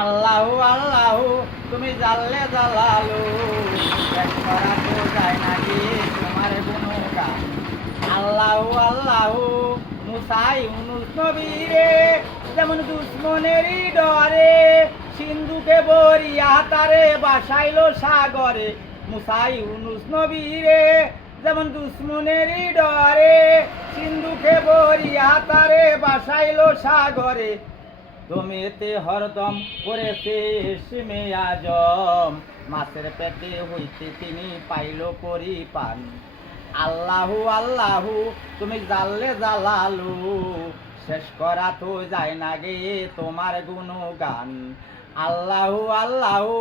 আল্লাহু আল্লাহু, তুমি জানলে জালালু। করা তো যায় নাকি তোমার গুণগান। আল্লাহু আল্লাহু মুসাই উনুস নবীরে, যেমন দুশ্মনেরই ডরে, সিন্ধুকে বরিয়া তারে বাসাইলো সাগরে মুসাই উনুস নবীরে, যেমন দুশ্মনেরই ডরে, সিন্ধুকে বরিয়া তারে বাসাইলো সাগরে জমিতে হরদম করেছে সিমে আজম মাছের পেটে হইতে তিনি পাইল পরিপান। আল্লাহু আল্লাহু, তুমি জানলে জালালু। শেষ করা তো যায় না গে তোমার গুণগান। আল্লাহু আল্লাহু,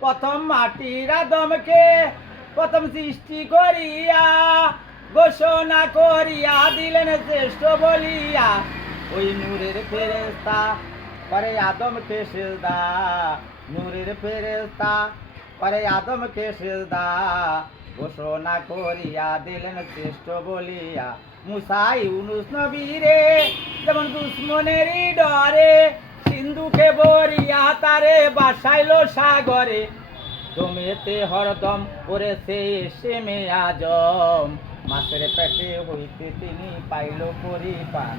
প্রথম মাটির আদমকে প্রথম সৃষ্টি করিয়া, ঘোষণা করিয়া দিলেন শ্রেষ্ঠ বলিয়া। ওই নূরের ফেরেস্তা পরে আদম আদমকে সেজদা। নূরের ফেরেস্তা পরে আদম আদমকে সেজদা। ঘোষণা করিয়া দিলেন শ্রেষ্ঠ বলিয়া। মুসাই উনুস নবীরে, যেমন দুশ্মনেরই ডরে, সিন্ধুকে বরিয়া তারে বাসাইল সাগরে। জমেতে হরদম করেছে সেমে আজম মাছের পেটে হইতে তিনি পাইল পরিপান